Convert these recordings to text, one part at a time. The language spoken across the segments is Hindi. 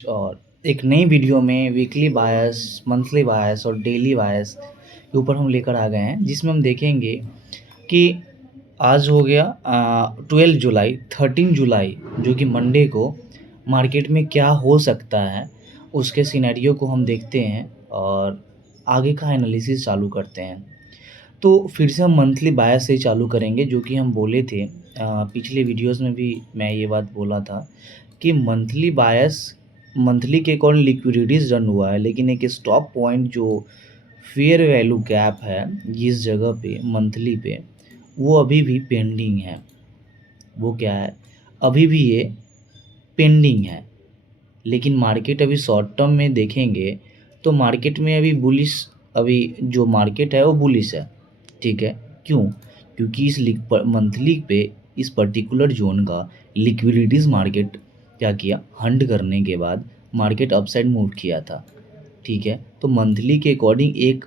और एक नई वीडियो में वीकली बायस, मंथली बायस और डेली बायस के ऊपर हम लेकर आ गए हैं, जिसमें हम देखेंगे कि आज हो गया 12 जुलाई, 13 जुलाई जो कि मंडे को मार्केट में क्या हो सकता है, उसके सिनेरियो को हम देखते हैं और आगे का एनालिसिस चालू करते हैं। तो फिर से हम मंथली बायस से ही चालू करेंगे, जो कि हम बोले थे पिछले वीडियोस में भी मैं ये बात बोला था कि मंथली बायस, मंथली के अकॉर्डिंग लिक्विडिटीज़ रन हुआ है, लेकिन एक स्टॉप पॉइंट जो फेयर वैल्यू गैप है इस जगह पे मंथली पे, वो अभी भी पेंडिंग है। वो क्या है? अभी भी ये पेंडिंग है। लेकिन मार्केट अभी शॉर्ट टर्म में देखेंगे तो मार्केट में अभी बुलिश, अभी जो मार्केट है वो बुलिश है। ठीक है, क्यों? क्योंकि इस मंथली पे इस पर्टिकुलर जोन का लिक्विडिटीज़ मार्केट क्या किया, हंट करने के बाद मार्केट अपसाइड मूव किया था। ठीक है, तो मंथली के अकॉर्डिंग एक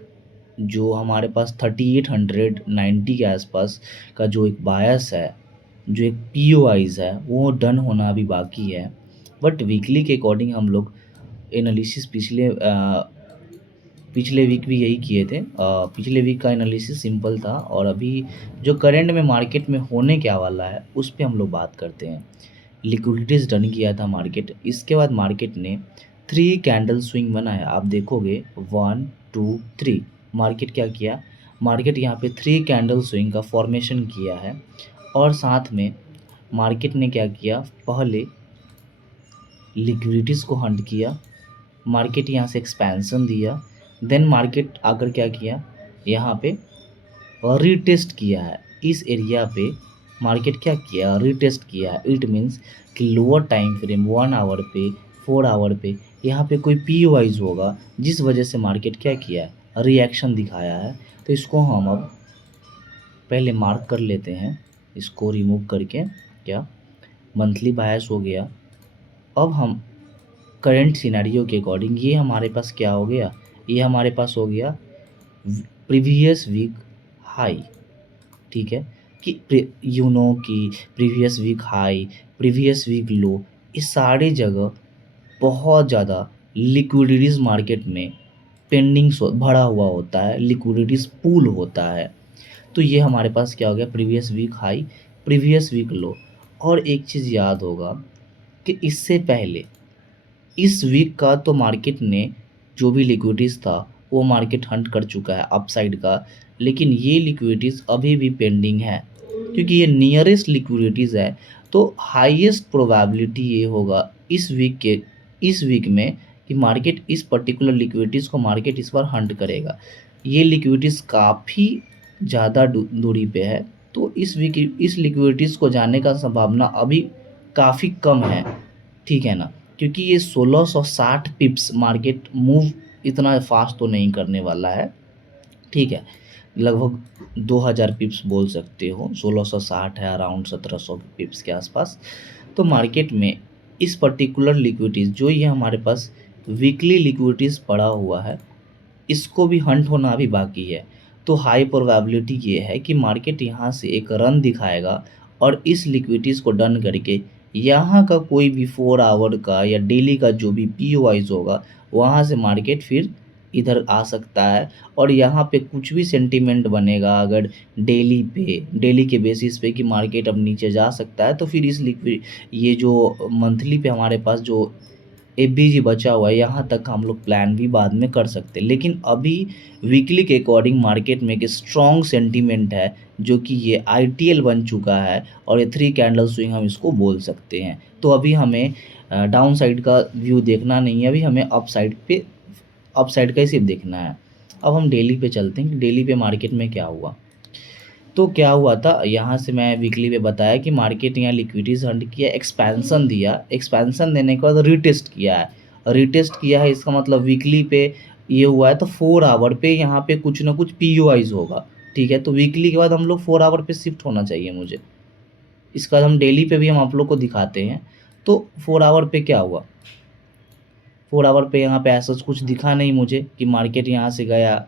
जो हमारे पास 3890 के आसपास का जो एक बायस है, जो एक पीओआईज है, वो डन होना अभी बाकी है। बट वीकली के अकॉर्डिंग हम लोग एनालिसिस पिछले वीक भी यही किए थे। पिछले वीक का एनालिसिस सिंपल था और अभी जो करंट में मार्केट में होने क्या वाला है उस पर हम लोग बात करते हैं। लिक्विडिटीज़ डन किया था मार्केट, इसके बाद मार्केट ने 3 कैंडल स्विंग बनाया। आप देखोगे 1 2 3, मार्केट क्या किया, मार्केट यहाँ पे 3 कैंडल स्विंग का फॉर्मेशन किया है। और साथ में मार्केट ने क्या किया, पहले लिक्विडिटीज़ को हंट किया, मार्केट यहाँ से एक्सपेंशन दिया, देन मार्केट आकर क्या किया, यहाँ पे रीटेस्ट किया है। इस एरिया पे मार्केट क्या किया, रीटेस्ट किया है। इट मीन्स कि लोअर टाइम फ्रेम 1 आवर पे, 4 आवर पे यहाँ पे कोई पी वाइज होगा, जिस वजह से मार्केट क्या किया है, रिएक्शन दिखाया है। तो इसको हम अब पहले मार्क कर लेते हैं, इसको रिमूव करके। क्या मंथली बायस हो गया। अब हम करंट सिनेरियो के अकॉर्डिंग ये हमारे पास क्या हो गया, ये हमारे पास हो गया प्रीवियस वीक हाई। ठीक है, कि कि previous week high, previous week low, इस सारी जगह बहुत ज़्यादा लिक्विडिटीज़ मार्केट में पेंडिंग भरा हुआ होता है, लिक्विडिटीज़ पूल होता है। तो ये हमारे पास क्या हो गया, previous week high, previous week low. और एक चीज़ याद होगा कि इससे पहले इस वीक का तो मार्केट ने जो भी लिक्विडिटीज़ था वो मार्केट हंट कर चुका है अपसाइड का, लेकिन ये लिक्विडिटीज़ अभी भी पेंडिंग है क्योंकि ये नियरेस्ट लिक्विडिटीज़ है। तो हाईएस्ट प्रोबेबिलिटी ये होगा इस वीक में कि मार्केट इस पर्टिकुलर लिक्विडिटीज़ को मार्केट इस बार हंट करेगा। ये लिक्विडिटीज़ काफ़ी ज़्यादा दूरी पे है, तो इस वीक इस लिक्विडिटीज़ को जाने का संभावना अभी काफ़ी कम है। ठीक है ना, क्योंकि ये 1660 पिप्स मार्केट मूव इतना फास्ट तो नहीं करने वाला है। ठीक है, लगभग 2000 पिप्स बोल सकते हो, 1660 है, अराउंड 1700 पिप्स के आसपास। तो मार्केट में इस पर्टिकुलर लिक्विडिटीज़ जो ये हमारे पास वीकली लिक्विडिटीज़ पड़ा हुआ है, इसको भी हंट होना अभी बाकी है। तो हाई प्रोबेबिलिटी ये है कि मार्केट यहाँ से एक रन दिखाएगा और इस लिक्विडिटीज़ को डन करके यहाँ का कोई भी 4 आवर का या डेली का जो भी पी वाइज होगा, वहाँ से मार्केट फिर इधर आ सकता है। और यहाँ पे कुछ भी सेंटीमेंट बनेगा अगर डेली के बेसिस पे कि मार्केट अब नीचे जा सकता है, तो फिर इस लिक्विड ये जो मंथली पे हमारे पास जो एफबीजी बचा हुआ है, यहाँ तक हम लोग प्लान भी बाद में कर सकते हैं। लेकिन अभी वीकली के अकॉर्डिंग मार्केट में एक स्ट्रॉन्ग सेंटीमेंट है, जो कि ये आईटीएल बन चुका है और ये 3 कैंडल स्विंग हम इसको बोल सकते हैं। तो अभी हमें डाउन साइड का व्यू देखना नहीं है, अभी हमें अप साइड का ही सिर्फ देखना है। अब हम डेली पे चलते हैं कि डेली पे मार्केट में क्या हुआ। तो क्या हुआ था, यहाँ से मैं वीकली पे बताया कि मार्केट यहाँ लिक्विडिटीज हंट किया, एक्सपेंशन दिया, एक्सपेंशन देने के बाद रीटेस्ट किया है। रीटेस्ट किया है इसका मतलब वीकली पे ये हुआ है, तो 4 आवर पे यहाँ पे कुछ ना कुछ पीओआईज होगा। ठीक है, तो वीकली के बाद हम लोग 4 आवर पे शिफ्ट होना चाहिए मुझे। इसका हम डेली पे भी हम आप लोग को दिखाते हैं। तो 4 आवर पे क्या हुआ, 4 आवर पे यहाँ पे ऐसा कुछ दिखा नहीं मुझे कि मार्केट यहाँ से गया,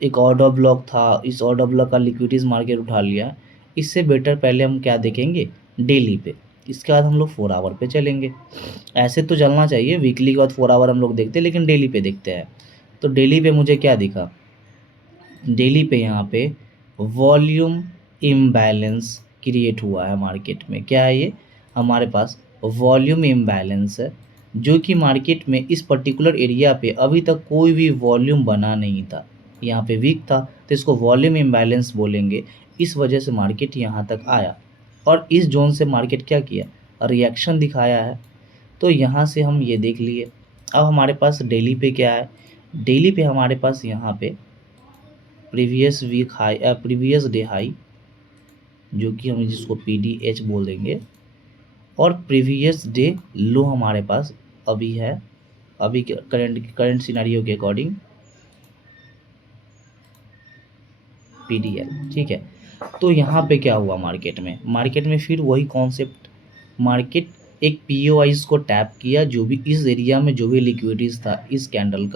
एक ऑर्डर ब्लॉक था, इस ऑर्डर ब्लॉक का लिक्विडिटीज मार्केट उठा लिया। इससे बेटर पहले हम क्या देखेंगे, डेली पे। इसके बाद हम लोग 4 आवर पे चलेंगे। ऐसे तो चलना चाहिए, वीकली के बाद 4 आवर हम लोग देखते हैं, लेकिन डेली पे देखते हैं। तो डेली पे मुझे क्या दिखा, डेली पे यहाँ पे वॉल्यूम इम्बैलेंस क्रिएट हुआ है मार्केट में। क्या है ये, हमारे पास वॉल्यूम इम्बैलेंस है, जो कि मार्केट में इस पर्टिकुलर एरिया पे अभी तक कोई भी वॉल्यूम बना नहीं था, यहाँ पे वीक था, तो इसको वॉल्यूम इम्बैलेंस बोलेंगे। इस वजह से मार्केट यहाँ तक आया और इस जोन से मार्केट क्या किया, रिएक्शन दिखाया है। तो यहाँ से हम ये देख लिए। अब हमारे पास डेली पे क्या है, डेली पे हमारे पास यहाँ पे previous week high, previous day high, जो कि हम जिसको PDH बोल देंगे, और प्रीवियस डे लो हमारे पास अभी है, अभी के करंट सिनेरियो के अकॉर्डिंग PDL। ठीक है, तो यहाँ पे क्या हुआ मार्केट में फिर वही कॉन्सेप्ट, मार्केट एक POIs को टैप किया, जो भी इस एरिया में जो भी लिक्विडिटीज था, इस कैंडल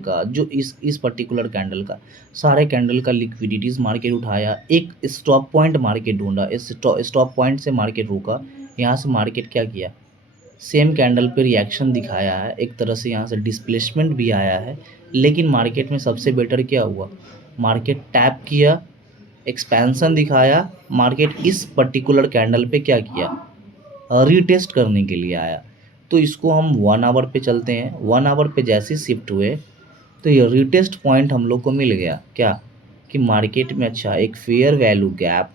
का जो इस पर्टिकुलर कैंडल का, सारे कैंडल का लिक्विडिटीज मार्केट उठाया, एक स्टॉप पॉइंट मार्केट ढूंढा, इस स्टॉप पॉइंट से मार्केट रुका। यहाँ से मार्केट क्या किया, सेम कैंडल पे रिएक्शन दिखाया है, एक तरह से यहाँ से डिस्प्लेसमेंट भी आया है। लेकिन मार्केट में सबसे बेटर क्या हुआ, मार्केट टैप किया, एक्सपेंशन दिखाया, मार्केट इस पर्टिकुलर कैंडल पे क्या किया, रीटेस्ट करने के लिए आया। तो इसको हम 1 आवर पे चलते हैं। 1 आवर पे जैसे शिफ्ट हुए तो ये रीटेस्ट पॉइंट हम लोग को मिल गया, क्या कि मार्केट में अच्छा एक फेयर वैल्यू गैप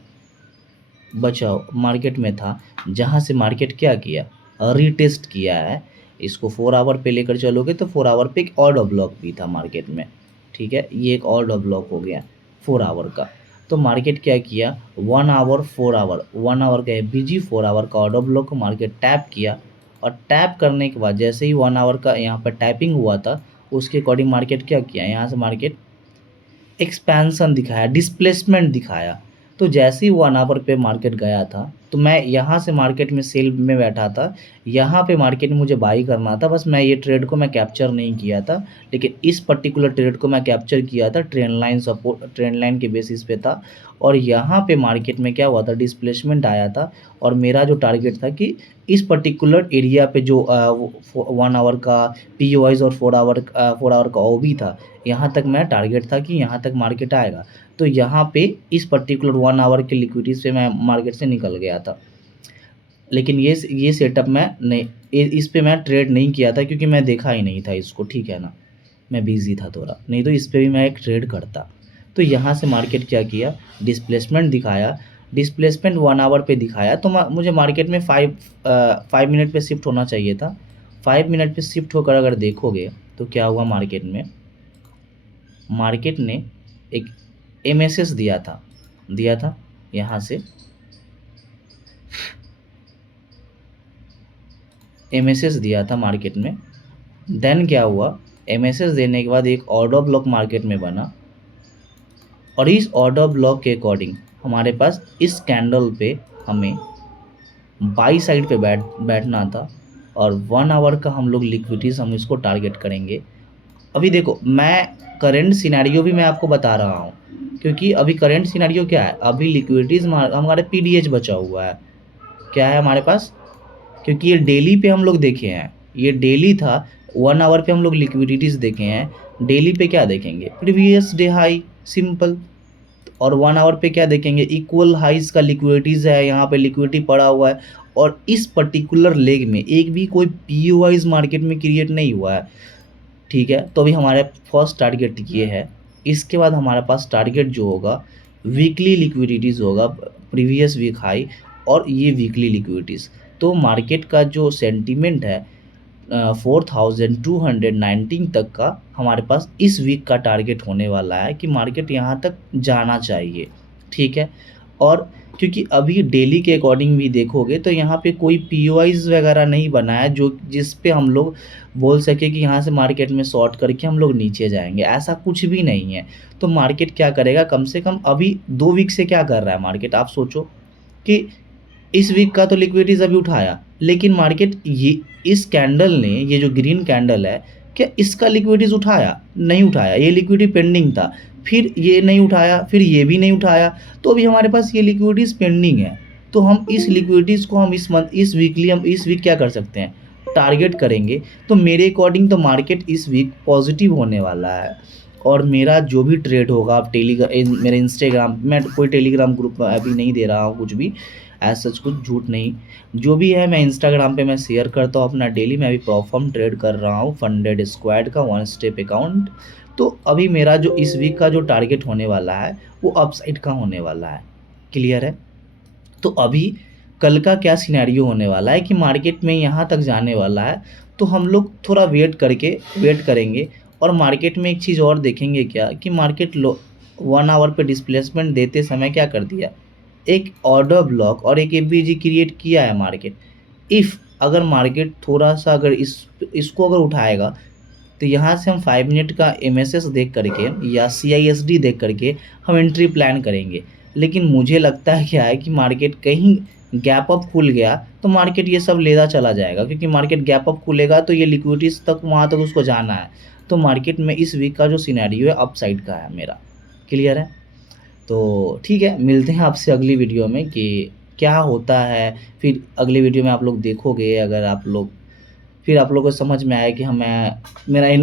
बचा मार्केट में था, जहाँ से मार्केट क्या किया, रीटेस्ट किया है। इसको 4 आवर पे लेकर चलोगे तो 4 आवर पे एक ऑर्डर ब्लॉक भी था मार्केट में। ठीक है, ये एक ऑर्डर ब्लॉक हो गया 4 आवर का। तो मार्केट क्या किया, 1 आवर 4 आवर, 1 आवर का BG 4 आवर का ऑर्डर ब्लॉक को मार्केट टैप किया, और टैप करने के बाद जैसे ही 1 आवर का यहाँ पर टैपिंग हुआ था, उसके अकॉर्डिंग मार्केट क्या किया, यहाँ से मार्केट एक्सपेंशन दिखाया, डिस्प्लेसमेंट दिखाया। तो जैसे ही 1 आवर पे मार्केट गया था, तो मैं यहाँ से मार्केट में सेल में बैठा था, यहाँ पे मार्केट में मुझे बाई करना था, बस मैं ये ट्रेड को मैं कैप्चर नहीं किया था, लेकिन इस पर्टिकुलर ट्रेड को मैं कैप्चर किया था, trend line support, trend line के बेसिस पे था। और यहाँ पे मार्केट में क्या हुआ था, डिस्प्लेसमेंट आया था, और मेरा जो टारगेट था कि इस पर्टिकुलर एरिया पे जो 1 आवर का POIs और 4 आवर का OB था, यहाँ तक मैं टारगेट था कि यहाँ तक मार्केट आएगा। तो यहाँ पे इस पर्टिकुलर 1 आवर के लिक्विडिटी से मैं मार्केट से निकल गया था। लेकिन ये सेटअप मैं नहीं, इस पे मैं ट्रेड नहीं किया था, क्योंकि मैं देखा ही नहीं था इसको। ठीक है ना, मैं बिजी था थोड़ा, नहीं तो इस पे भी मैं एक ट्रेड करता। तो यहाँ से मार्केट क्या किया, डिस्प्लेसमेंट दिखाया, डिस्प्लेसमेंट 1 आवर पे दिखाया, तो मुझे मार्केट में 5 मिनट पे शिफ्ट होना चाहिए था। 5 मिनट पे शिफ्ट होकर अगर देखोगे तो क्या हुआ, मार्केट ने एक MSS दिया था यहाँ से, MSS दिया था मार्केट में। देन क्या हुआ, MSS देने के बाद एक ऑर्डर ब्लॉक मार्केट में बना, और इस ऑर्डर ब्लॉक के अकॉर्डिंग हमारे पास इस कैंडल पे हमें बाई साइड पे बैठना था, और 1 आवर का हम लोग लिक्विडिटीज हम इसको टारगेट करेंगे। अभी देखो, मैं करंट सिनेरियो भी मैं आपको बता रहा हूँ, क्योंकि अभी करंट सिनेरियो क्या है, अभी लिक्विडिटीज हमारे PDH बचा हुआ है, क्या है हमारे पास, क्योंकि ये डेली पे हम लोग देखे हैं, ये डेली था। 1 आवर पे हम लोग लिक्विडिटीज देखे हैं, डेली पे क्या देखेंगे, प्रीवियस डे हाई, सिंपल। और 1 आवर पे क्या देखेंगे, इक्वल हाइज का लिक्विडिटीज है, यहाँ पे लिक्विडिटी पड़ा हुआ है, और इस पर्टिकुलर लेग में एक भी कोई POIs मार्केट में क्रिएट नहीं हुआ है। ठीक है, तो अभी हमारे फर्स्ट टारगेट ये है। इसके बाद हमारे पास टारगेट जो होगा, वीकली लिक्विडिटीज़ होगा, प्रीवियस वीक हाई और ये वीकली लिक्विडिटीज़। तो मार्केट का जो सेंटीमेंट है 4219 तक का हमारे पास इस वीक का टारगेट होने वाला है, कि मार्केट यहाँ तक जाना चाहिए। ठीक है, और क्योंकि अभी डेली के अकॉर्डिंग भी देखोगे तो यहाँ पे कोई POIs वगैरह नहीं बना है, जो जिस पे हम लोग बोल सके कि यहाँ से मार्केट में शॉर्ट करके हम लोग नीचे जाएंगे, ऐसा कुछ भी नहीं है। तो मार्केट क्या करेगा, कम से कम अभी 2 वीक से क्या कर रहा है मार्केट, आप सोचो कि इस वीक का तो लिक्विडिटीज अभी उठाया, लेकिन मार्केट ये इस कैंडल ने, ये जो ग्रीन कैंडल है, क्या इसका लिक्विडिटीज उठाया, नहीं उठाया, ये लिक्विडिटी पेंडिंग था, फिर ये नहीं उठाया, फिर ये भी नहीं उठाया, तो अभी हमारे पास ये लिक्विडिटीज पेंडिंग है। तो हम इस लिक्विडिटीज़ को हम इस वीकली हम इस वीक क्या कर सकते हैं, टारगेट करेंगे। तो मेरे अकॉर्डिंग तो मार्केट इस वीक पॉजिटिव होने वाला है, और मेरा जो भी ट्रेड होगा, आप मेरे इंस्टाग्राम, मैं कोई टेलीग्राम ग्रुप अभी नहीं दे रहा हूँ कुछ भी, ऐसा सच कुछ झूठ नहीं, जो भी है मैं इंस्टाग्राम पे मैं शेयर करता हूँ अपना डेली। मैं अभी परफॉर्म ट्रेड कर रहा हूँ फंडेड स्क्वाड का 1 स्टेप अकाउंट। तो अभी मेरा जो इस वीक का जो टारगेट होने वाला है वो अपसाइड का होने वाला है। क्लियर है? तो अभी कल का क्या सिनेरियो होने वाला है कि मार्केट में यहाँ तक जाने वाला है, तो हम लोग थोड़ा वेट करेंगे। और मार्केट में एक चीज़ और देखेंगे क्या कि मार्केट 1 आवर पे डिस्प्लेसमेंट देते समय क्या कर दिया, एक ऑर्डर ब्लॉक और एक एफबीजी क्रिएट किया है मार्केट। इफ़ अगर मार्केट थोड़ा सा अगर इसको अगर उठाएगा, तो यहाँ से हम 5 मिनट का एमएसएस देख करके या सीआईएसडी देख करके हम एंट्री प्लान करेंगे। लेकिन मुझे लगता है क्या है कि मार्केट कहीं गैप अप खुल गया तो मार्केट ये सब लेता चला जाएगा, क्योंकि मार्केट गैप अप खुलेगा तो ये लिक्विडिटीज तक वहाँ तक उसको जाना है। तो मार्केट में इस वीक का जो सिनेरियो है अपसाइड का है मेरा। क्लियर है? तो ठीक है, मिलते हैं आपसे अगली वीडियो में कि क्या होता है। फिर अगली वीडियो में आप लोग देखोगे, अगर आप लोग फिर आप लोगों को समझ में आया कि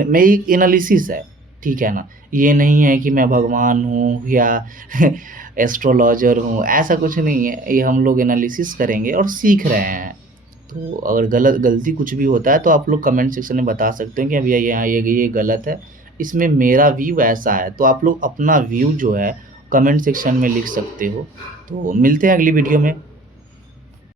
मेरी एनालिसिस है, ठीक है ना। ये नहीं है कि मैं भगवान हूँ या एस्ट्रोलॉजर हूँ, ऐसा कुछ नहीं है। ये हम लोग एनालिसिस करेंगे और सीख रहे हैं। तो अगर गलती कुछ भी होता है तो आप लोग कमेंट सेक्शन में बता सकते हैं कि भैया यहाँ ये गलत है, इसमें मेरा व्यू ऐसा है। तो आप लोग अपना व्यू जो है कमेंट सेक्शन में लिख सकते हो। तो मिलते हैं अगली वीडियो में।